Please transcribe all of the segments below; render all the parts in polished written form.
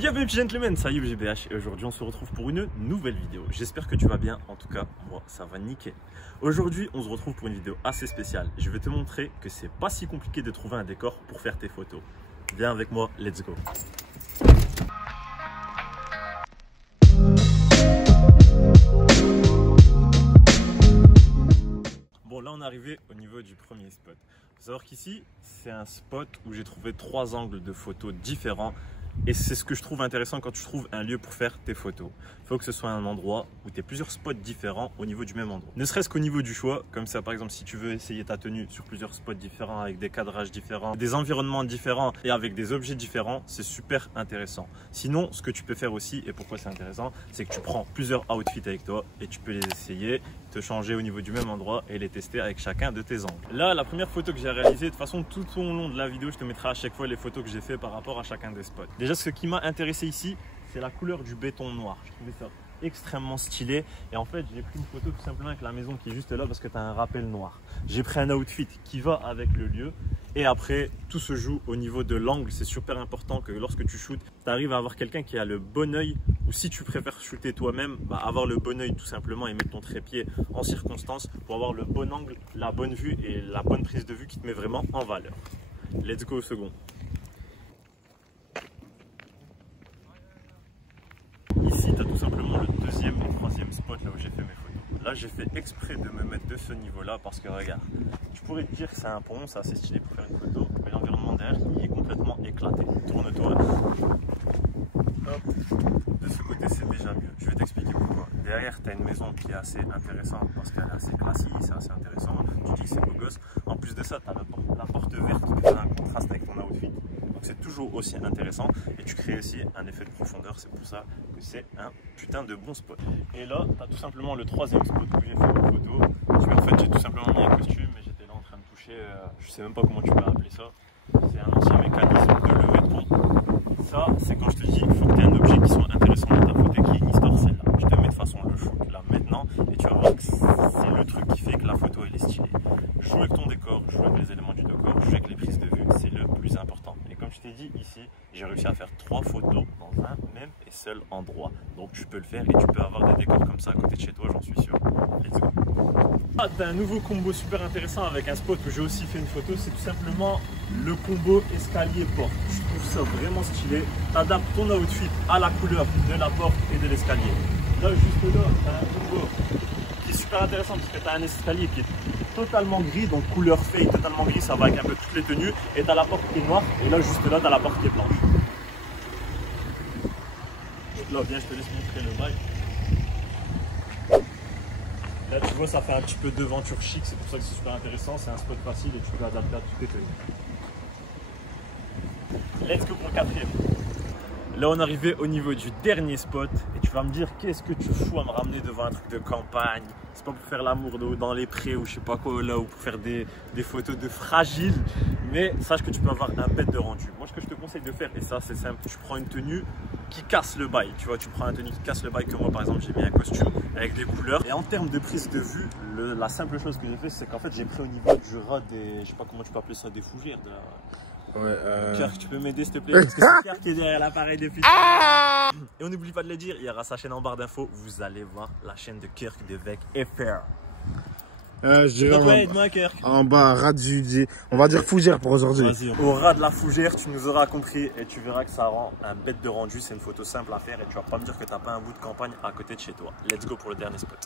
Y'a mes petits gentlemen, ça y est GBH et aujourd'hui on se retrouve pour une nouvelle vidéo. J'espère que tu vas bien, en tout cas moi ça va nickel. Aujourd'hui on se retrouve pour une vidéo assez spéciale. Je vais te montrer que c'est pas si compliqué de trouver un décor pour faire tes photos. Viens avec moi, let's go. Bon là on est arrivé au niveau du premier spot. Faut savoir qu'ici c'est un spot où j'ai trouvé 3 angles de photos différents. Et c'est ce que je trouve intéressant quand tu trouves un lieu pour faire tes photos. Il faut que ce soit un endroit où tu aies plusieurs spots différents au niveau du même endroit. Ne serait-ce qu'au niveau du choix, comme ça par exemple si tu veux essayer ta tenue sur plusieurs spots différents, avec des cadrages différents, des environnements différents et avec des objets différents, c'est super intéressant. Sinon, ce que tu peux faire aussi, et pourquoi c'est intéressant, c'est que tu prends plusieurs outfits avec toi et tu peux les essayer, te changer au niveau du même endroit et les tester avec chacun de tes angles. Là, la première photo que j'ai réalisée, de toute façon tout au long de la vidéo, je te mettrai à chaque fois les photos que j'ai fait par rapport à chacun des spots. Déjà, ce qui m'a intéressé ici, c'est la couleur du béton noir. Je trouvais ça extrêmement stylé et en fait j'ai pris une photo tout simplement avec la maison qui est juste là parce que tu as un rappel noir. J'ai pris un outfit qui va avec le lieu et après tout se joue au niveau de l'angle. C'est super important que lorsque tu shootes, tu arrives à avoir quelqu'un qui a le bon œil, ou si tu préfères shooter toi-même, avoir le bon œil tout simplement et mettre ton trépied en circonstance pour avoir le bon angle, la bonne vue et la bonne prise de vue qui te met vraiment en valeur. Let's go au second. Ici, tu as tout simplement le deuxième et troisième spot là où j'ai fait mes photos. Là, j'ai fait exprès de me mettre de ce niveau-là parce que regarde, tu pourrais te dire que c'est un pont, c'est assez stylé pour faire une photo, mais l'environnement derrière, il est complètement éclaté. Tourne-toi. Hop. De ce côté, c'est déjà mieux. Je vais t'expliquer pourquoi. Derrière, tu as une maison qui est assez intéressante parce qu'elle est assez classique, c'est assez intéressant. Tu dis que c'est beau gosse. En plus de ça, tu as la porte verte qui fait un contraste avec ton outfit. Donc c'est toujours aussi intéressant et tu crées aussi un effet de profondeur. C'est pour ça que c'est un putain de bon spot. Et là, tu as tout simplement le troisième spot où j'ai fait une photo. En fait, j'ai tout simplement mis un costume et j'étais là en train de toucher, je sais même pas comment tu peux appeler ça. C'est un ancien mécanisme de levée de pont. Ça, c'est quand je te dis, il faut que tu aies un objet qui soit intéressant dans ta photo et qui ait une histoire, celle-là. Je te mets de façon le shoot là maintenant et tu vas voir que c'est le truc qui fait que la photo elle est stylée. Joue avec ton décor, joue avec les éléments du décor, joue avec les prises de vue, c'est le plus important. Et comme je t'ai dit ici, j'ai réussi à faire 3 photos dans un même et seul endroit. Donc tu peux le faire et tu peux avoir des décors comme ça à côté de chez toi, j'en suis sûr. Let's go. Ah, t'as un nouveau combo super intéressant avec un spot où j'ai aussi fait une photo, c'est tout simplement le combo escalier-porte. Je trouve ça vraiment stylé. T'adaptes ton outfit à la couleur de la porte et de l'escalier. Là, juste là, t'as un combo qui est super intéressant parce que t'as un escalier qui est totalement gris, donc couleur fade, totalement gris, ça va avec un peu toutes les tenues. Et t'as la porte qui est noire, et là, juste là, t'as la porte qui est blanche. Donc là, viens, je te laisse montrer le bail. Là tu vois ça fait un petit peu devanture chic, c'est pour ça que c'est super intéressant, c'est un spot facile et tu peux adapter à toutes tes tenues. Let's go pour le quatrième. Là on est arrivé au niveau du dernier spot et tu vas me dire qu'est-ce que tu fous à me ramener devant un truc de campagne. C'est pas pour faire l'amour dans les prés ou je sais pas quoi là ou pour faire des photos de fragiles. Mais sache que tu peux avoir un bête de rendu. Moi ce que je te conseille de faire, et ça c'est simple, tu prends une tenue qui casse le bail. Tu vois, tu prends une tenue qui casse le bail comme moi par exemple j'ai mis un costume avec des couleurs. Et en termes de prise de vue, la simple chose que j'ai fait c'est qu'en fait j'ai pris au niveau du ras des, je sais pas comment tu peux appeler ça, des fougères. Ouais, Kirk, tu peux m'aider s'il te plaît parce que c'est Kirk qui est derrière l'appareil depuis. Et on n'oublie pas de le dire, il y aura sa chaîne en barre d'infos. Vous allez voir la chaîne de Kirk de Vec FR. Je dirais en bas, ras du... On va dire fougère pour aujourd'hui. Au ras de la fougère, tu nous auras compris et tu verras que ça rend un bête de rendu. C'est une photo simple à faire et tu vas pas me dire que tu n'as pas un bout de campagne à côté de chez toi. Let's go pour le dernier spot.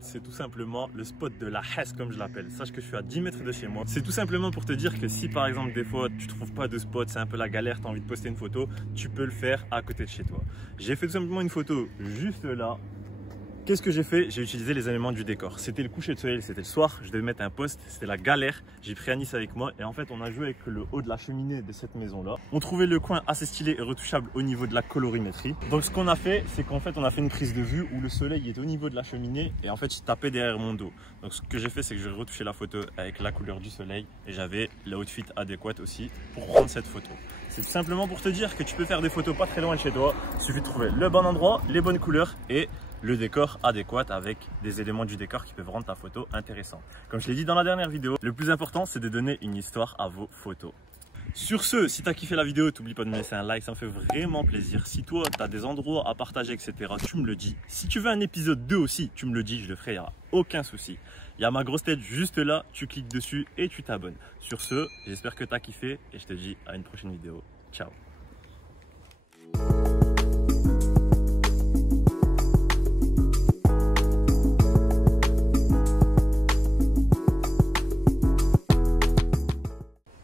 C'est tout simplement le spot de la Hesse comme je l'appelle. Sache que je suis à 10 mètres de chez moi. C'est tout simplement pour te dire que si par exemple des fois tu trouves pas de spot, c'est un peu la galère, tu as envie de poster une photo, tu peux le faire à côté de chez toi. J'ai fait tout simplement une photo juste là. Qu'est-ce que j'ai fait? J'ai utilisé les éléments du décor. C'était le coucher de soleil, c'était le soir, je devais mettre un poste, c'était la galère. J'ai pris Anis avec moi et en fait on a joué avec le haut de la cheminée de cette maison-là. On trouvait le coin assez stylé et retouchable au niveau de la colorimétrie. Donc ce qu'on a fait, c'est qu'en fait on a fait une prise de vue où le soleil est au niveau de la cheminée et en fait il tapait derrière mon dos. Donc ce que j'ai fait, c'est que j'ai retouché la photo avec la couleur du soleil et j'avais l'outfit adéquat aussi pour prendre cette photo. C'est simplement pour te dire que tu peux faire des photos pas très loin de chez toi. Il suffit de trouver le bon endroit, les bonnes couleurs et le décor adéquat avec des éléments du décor qui peuvent rendre ta photo intéressante. Comme je l'ai dit dans la dernière vidéo, le plus important c'est de donner une histoire à vos photos. Sur ce, si tu as kiffé la vidéo, n'oublie pas de me laisser un like, ça me fait vraiment plaisir. Si toi, tu as des endroits à partager, etc., tu me le dis. Si tu veux un épisode 2 aussi, tu me le dis, je le ferai, il n'y aura aucun souci. Il y a ma grosse tête juste là, tu cliques dessus et tu t'abonnes. Sur ce, j'espère que tu as kiffé et je te dis à une prochaine vidéo. Ciao.